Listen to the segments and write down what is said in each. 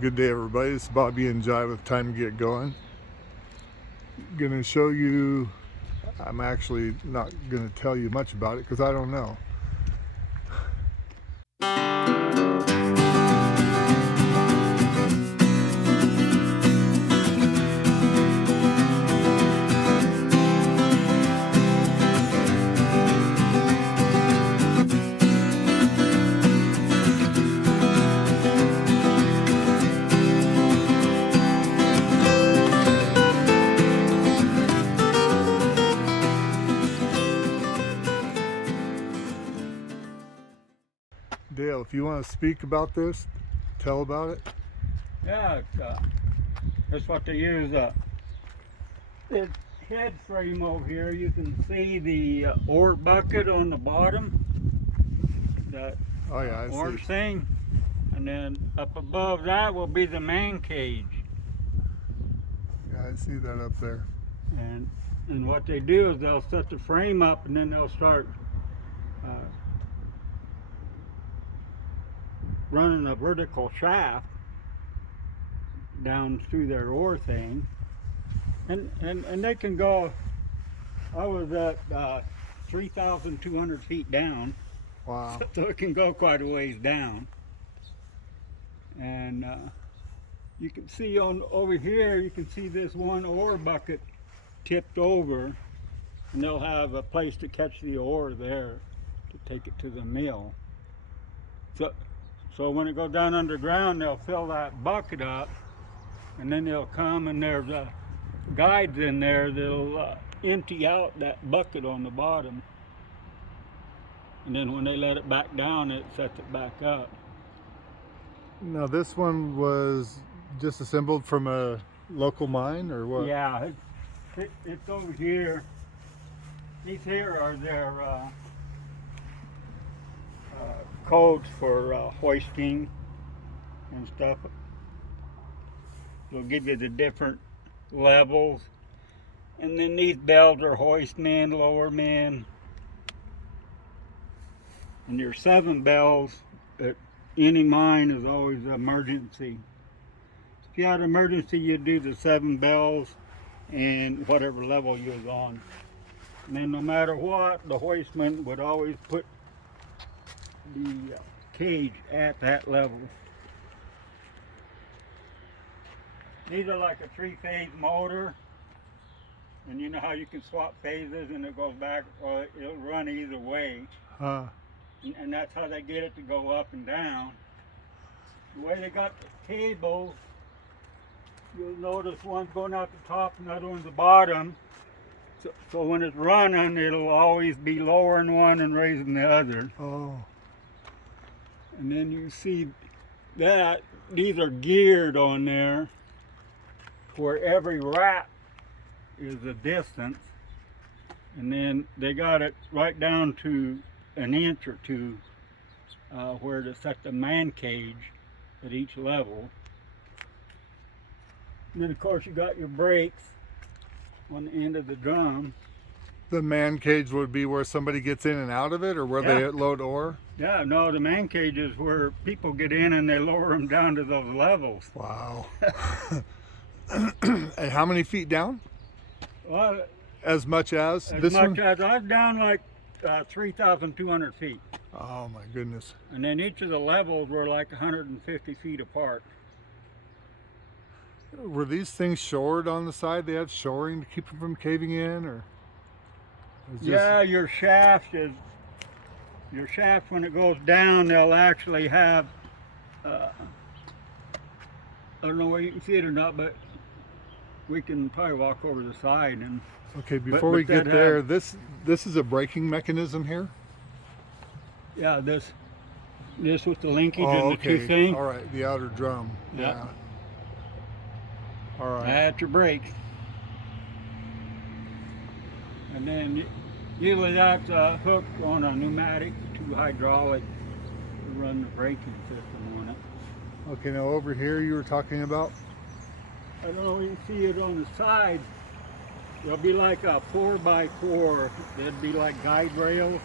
Good day, everybody. It's Bobby and Jai with Time to Get Going. Gonna show you, I'm actually not gonna tell you much about it because I don't know. Dale, if you want to speak about this, tell about it. Yeah, that's what they use. This head frame over here, you can see the ore bucket on the bottom, that Oh yeah, I orange see. thing, and then up above that will be the man cage. Yeah, I see that up there. And what they do is they'll set the frame up, and then they'll start running a vertical shaft down through their ore thing, and they can go. I was at 3,200 feet down. Wow. So it can go quite a ways down, and you can see over here. You can see this one ore bucket tipped over, and they'll have a place to catch the ore there to take it to the mill. So when it goes down underground, they'll fill that bucket up, and then they'll come, and there's guides in there that'll empty out that bucket on the bottom. And then when they let it back down, it sets it back up. Now this one was disassembled from a local mine or what? Yeah, it's over here. These here are their codes for hoisting and stuff. They'll give you the different levels. And then these bells are hoist men, lower men. And your 7 bells at any mine is always emergency. If you had emergency, you'd do the 7 bells and whatever level you was on. And then no matter what, the hoistman would always put the cage at that level. These are like a 3-phase motor. And you know how you can swap phases and it goes back, or it'll run either way. And that's how they get it to go up and down. The way they got the cables, you'll notice one's going out the top and the other one's the bottom. So when it's running, it'll always be lowering one and raising the other. Oh. And then you see that these are geared on there, where every wrap is a distance. And then they got it right down to an inch or two where to set the man cage at each level. And then of course you got your brakes on the end of the drum. The man cage would be where somebody gets in and out of it, or where they load ore? Yeah, no, the man cage is where people get in and they lower them down to those levels. Wow. And how many feet down? Well, As much as as this much one? as I was down like 3,200 feet. Oh my goodness. And then each of the levels were like 150 feet apart. Were these things shored on the side? They have shoring to keep them from caving in, or? Yeah, your shaft when it goes down, they'll actually have, I don't know where you can see it or not, but we can probably walk over the side and. Okay, before we get there, this is a braking mechanism here? Yeah, this with the linkage Oh, and the two okay. things. All right, the outer drum. Yeah. All right. That's your brakes. And then usually that's hooked on a pneumatic to hydraulic to run the braking system on it. Okay, now over here you were talking about? I don't know if you can see it on the side. There'll be like a 4x4. There'd be like guide rails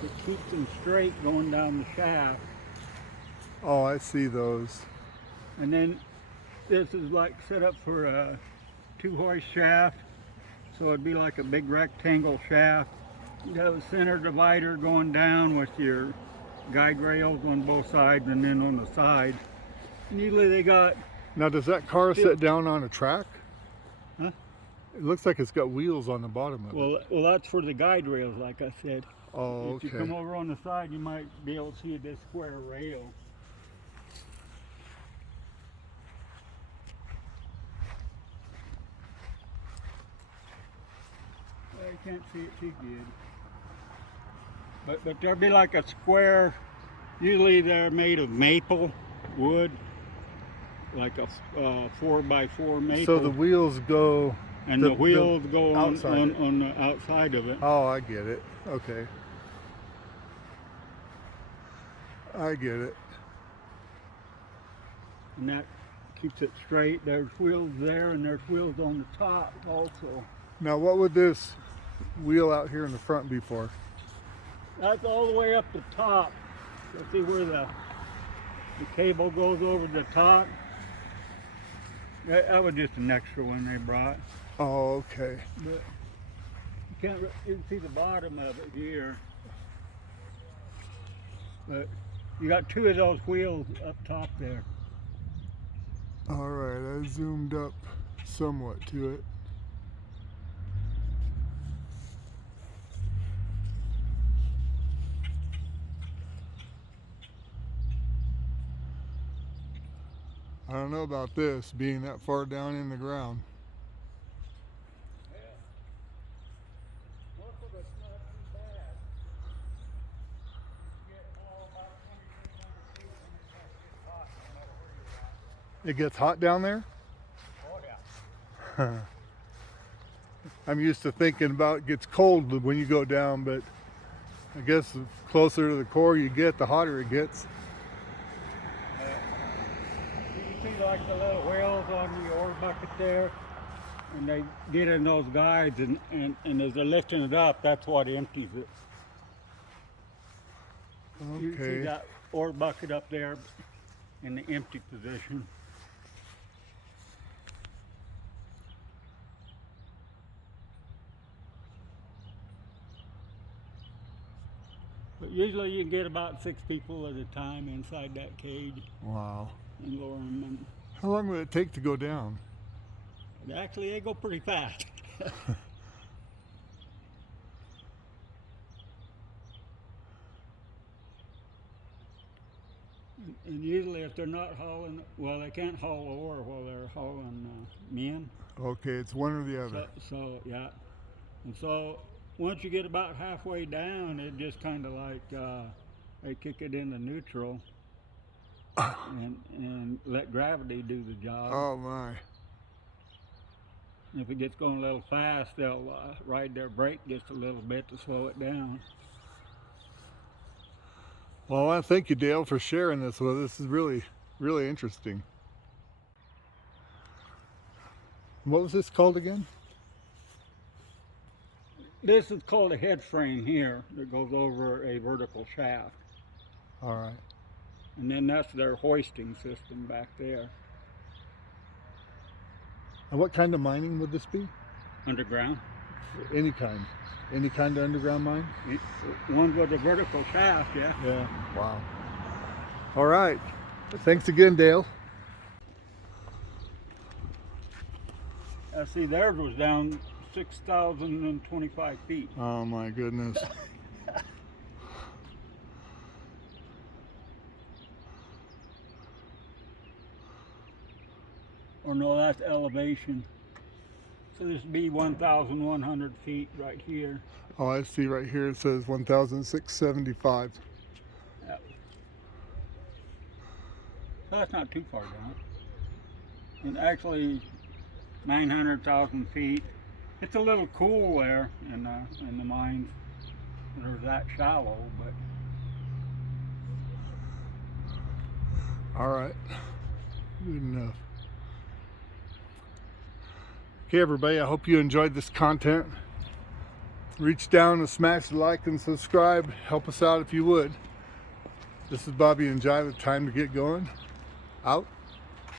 that keeps them straight going down the shaft. Oh, I see those. And then this is like set up for a 2-hoist shaft. So it'd be like a big rectangle shaft. You'd have a center divider going down with your guide rails on both sides and then on the sides. And usually they got... Now does that car sit down on a track? Huh? It looks like it's got wheels on the bottom of it. Well, that's for the guide rails, like I said. Oh, If you okay. come over on the side, you might be able to see this square rail. Well, you can't see it too good. But there'll be like a square, usually they're made of maple wood, like a 4x4 maple. So the wheels go... And the wheels go on outside the outside of it. Oh, I get it. Okay. I get it. And that keeps it straight. There's wheels there and there's wheels on the top also. Now what would this wheel out here in the front be for? That's all the way up the top. So see where the cable goes over the top? That was just an extra one they brought. Oh, okay. But you can see the bottom of it here. But you got 2 of those wheels up top there. All right, I zoomed up somewhat to it. I don't know about this being that far down in the ground. It gets hot down there? Oh yeah. I'm used to thinking about it gets cold when you go down, but I guess the closer to the core you get, the hotter it gets. You see like the little wheels on the ore bucket there, and they get in those guides, and as they're lifting it up, that's what empties it. You see Okay. that ore bucket up there in the empty position. But usually you can get about 6 people at a time inside that cage Wow. and lower them. How long would it take to go down? And actually, they go pretty fast. And usually if they're not hauling, well, they can't haul ore while they're hauling men. Okay, it's one or the other. So yeah. And so once you get about halfway down, it just kind of like, they kick it into neutral and let gravity do the job. Oh my. If it gets going a little fast, they'll ride their brake just a little bit to slow it down. Well, I want to thank you, Dale, for sharing this with us. This is really, really interesting. What was this called again? This is called a head frame here that goes over a vertical shaft. All right. And then that's their hoisting system back there. And what kind of mining would this be? Underground. Any kind. Any kind of underground mine? One with a vertical shaft, yeah. Yeah. Wow. All right. Thanks again, Dale. I see theirs was down 6,025 feet. Oh my goodness. Or no, that's elevation. So this would be 1,100 feet right here. Oh, I see right here it says 1,675. Yep. So that's not too far down. And actually 900,000 feet. It's a little cool there in the mines. They're that shallow, but. All right. Good enough. Okay, everybody, I hope you enjoyed this content. Reach down and smash the like and subscribe. Help us out if you would. This is Bobby and Jai with Time to Get Going. Out.